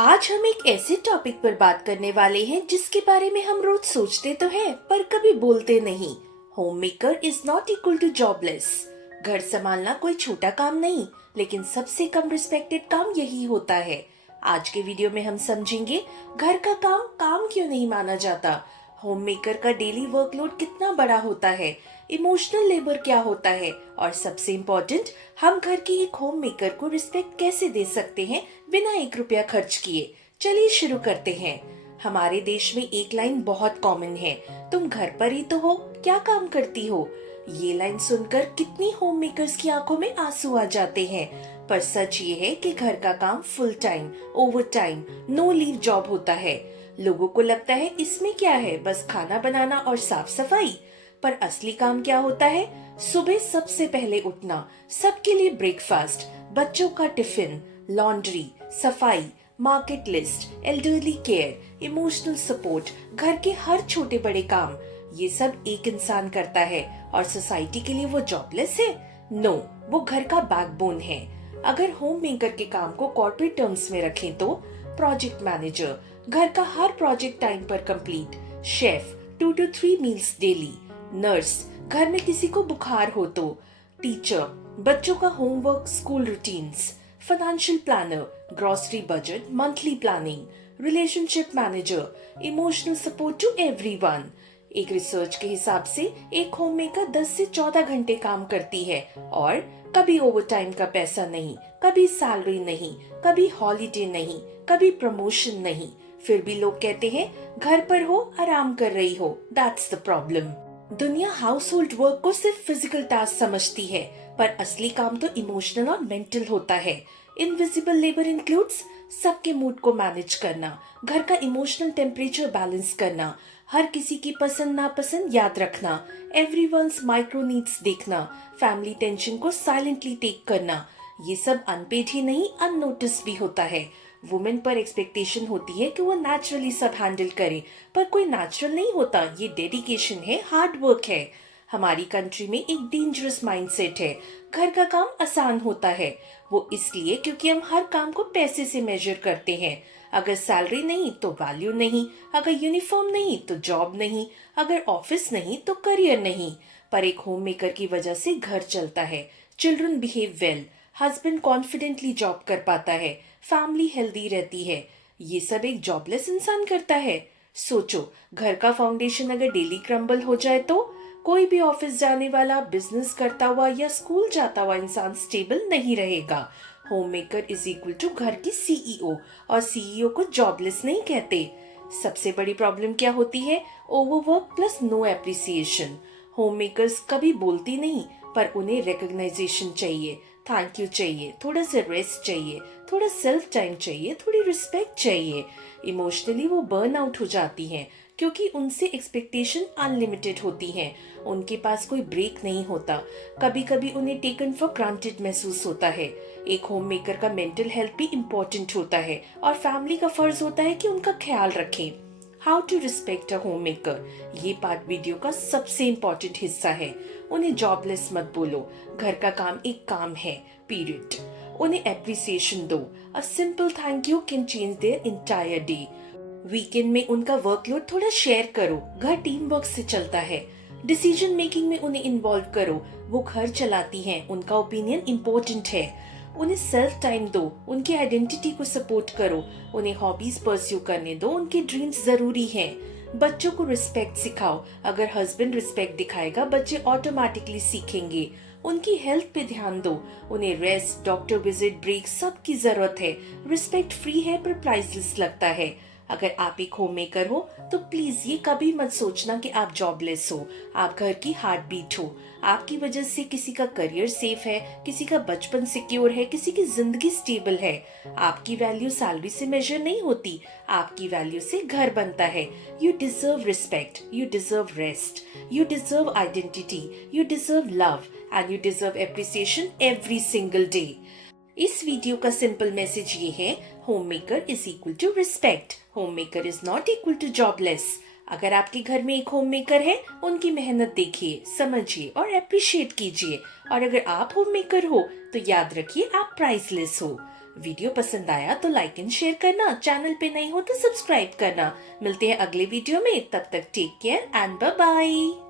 आज हम एक ऐसे टॉपिक पर बात करने वाले हैं जिसके बारे में हम रोज सोचते तो हैं पर कभी बोलते नहीं। Home maker is not equal to jobless. घर संभालना कोई छोटा काम नहीं, लेकिन सबसे कम रिस्पेक्टेड काम यही होता है। आज के वीडियो में हम समझेंगे घर का काम काम क्यों नहीं माना जाता, होम मेकर का डेली वर्कलोड कितना बड़ा होता है, इमोशनल लेबर क्या होता है, और सबसे इम्पोर्टेंट, हम घर की एक होम मेकर को रिस्पेक्ट कैसे दे सकते हैं बिना 1 रुपया खर्च किए। चलिए शुरू करते हैं। हमारे देश में एक लाइन बहुत कॉमन है, तुम घर पर ही तो हो, क्या काम करती हो। ये लाइन सुनकर कितनी होम मेकर्स की आंखों में आंसू आ जाते हैं, पर सच ये है कि घर का काम full time, overtime, no leave job होता है। लोगों को लगता है इसमें क्या है, बस खाना बनाना और साफ सफाई, पर असली काम क्या होता है। सुबह सबसे पहले उठना, सबके लिए ब्रेकफास्ट, बच्चों का टिफिन, लॉन्ड्री, सफाई, market list, elderly care, emotional support, घर के हर छोटे बड़े काम, ये सब एक इंसान करता है। और सोसाइटी के लिए वो जॉबलेस है? नो, वो घर का बैकबोन है। अगर होम मेकर के काम को कॉर्पोरेट टर्म्स में रखें तो प्रोजेक्ट मैनेजर, घर का हर प्रोजेक्ट टाइम पर complete, chef, 2 to 3 meals daily, nurse, घर में किसी को बुखार हो तो, टीचर, बच्चों का homework, school routines, financial planner, grocery budget, monthly planning, relationship manager, emotional support to everyone. एक रिसर्च के हिसाब से एक होम मेकर 10 से 14 घंटे काम करती है, और कभी ओवर टाइम का पैसा नहीं, कभी सैलरी नहीं, कभी हॉलीडे नहीं, कभी प्रमोशन नहीं। फिर भी लोग कहते हैं घर पर हो, आराम कर रही हो। That's the problem. दुनिया हाउस होल्ड वर्क को सिर्फ फिजिकल टास्क समझती है, पर असली काम तो इमोशनल और मेंटल होता है। इनविजिबल लेबर इंक्लूड्स सबके मूड को मैनेज करना, घर का इमोशनल टेम्परेचर बैलेंस करना, हर किसी की पसंद नापसंद याद रखना, एवरीवन्स माइक्रो नीड्स देखना, फैमिली टेंशन को साइलेंटली टेक करना। ये सब अनपेड ही नहीं, अननोटिस भी होता है। वुमेन पर एक्सपेक्टेशन होती है कि वो नेचुरली सब हैंडल करे, पर कोई नेचुरल नहीं होता। ये डेडिकेशन है, हार्ड वर्क है। हमारी कंट्री में एक डेंजरस माइंडसेट है, घर का काम आसान होता है। वो इसलिए क्योंकि हम हर काम को पैसे से मेजर करते हैं। अगर सैलरी नहीं तो वैल्यू नहीं, अगर यूनिफॉर्म नहीं तो जॉब नहीं, अगर ऑफिस नहीं तो करियर नहीं। पर एक होम मेकर की वजह से घर चलता है, children behave well, husband confidently job कर पाता है, फैमिली हेल्दी रहती है। ये सब एक जॉबलेस इंसान करता है। सोचो, घर का फाउंडेशन अगर डेली क्रम्बल हो जाए तो कोई भी ऑफिस जाने वाला, बिजनेस करता हुआ या स्कूल जाता हुआ इंसान स्टेबल नहीं रहेगा। Home maker is equal to घर की सीईओ, और सीईओ को जॉबलेस नहीं कहते। सबसे बड़ी प्रॉब्लम क्या होती है? Overwork plus no appreciation. Home makers कभी बोलती नहीं, पर उन्हें रिकॉग्नाइजेशन चाहिए, थैंक यू चाहिए, थोड़ा सा रेस्ट चाहिए, थोड़ा सेल्फ टाइम चाहिए, थोड़ी रिस्पेक्ट चाहिए। इमोशनली वो बर्न आउट हो जाती हैं, क्योंकि उनसे एक्सपेक्टेशन अनलिमिटेड होती हैं। उनके पास कोई ब्रेक नहीं होता। कभी कभी उन्हें टेकन फॉर ग्रांटेड महसूस होता है। एक होम मेकर का मेंटल हेल्थ भी इम्पोर्टेंट होता है, और फैमिली का फर्ज होता है कि उनका ख्याल रखें। How to respect a home maker, ये पार्ट वीडियो का सबसे इम्पोर्टेंट हिस्सा है। उन्हें जॉबलेस मत बोलो, घर का काम एक काम है, पीरियड। उन्हें एप्रिसिएशन दो, a simple thank you can change their entire day. Weekend में उनका वर्कलोड थोड़ा शेयर करो, घर टीम वर्क से चलता है। डिसीजन मेकिंग में उन्हें इन्वॉल्व करो, वो घर चलाती हैं, उनका ओपिनियन इम्पोर्टेंट है। उन्हें सेल्फ टाइम दो, उनकी आइडेंटिटी को सपोर्ट करो, उन्हें हॉबीज परस्यू करने दो, उनके ड्रीम्स जरूरी हैं। बच्चों को रिस्पेक्ट सिखाओ, अगर हस्बैंड रिस्पेक्ट दिखाएगा बच्चे ऑटोमेटिकली सीखेंगे। उनकी हेल्थ पे ध्यान दो, उन्हें रेस्ट, डॉक्टर विजिट, ब्रेक सब की जरूरत है। रिस्पेक्ट फ्री है पर प्राइसलेस लगता है। अगर आप एक होम मेकर हो तो प्लीज ये कभी मत सोचना कि आप जॉबलेस हो। आप घर की हार्ट बीट हो। आपकी वजह से किसी का करियर सेफ है, किसी का बचपन सिक्योर है, किसी की जिंदगी स्टेबल है। आपकी वैल्यू सैलरी से मेजर नहीं होती, आपकी वैल्यू से घर बनता है। You deserve respect, you deserve rest, you deserve identity, you deserve love, and you deserve appreciation every single day. इस वीडियो का सिंपल मैसेज ये है, home maker is equal to respect, home maker is not equal to jobless. अगर आपके घर में एक home maker है, उनकी मेहनत देखिए, समझिए और अप्रिशिएट कीजिए। और अगर आप होम मेकर हो तो याद रखिए आप प्राइसलेस हो। वीडियो पसंद आया तो लाइक एंड शेयर करना, चैनल पे नहीं हो तो सब्सक्राइब करना। मिलते हैं अगले वीडियो में, तब तक take care and bye bye.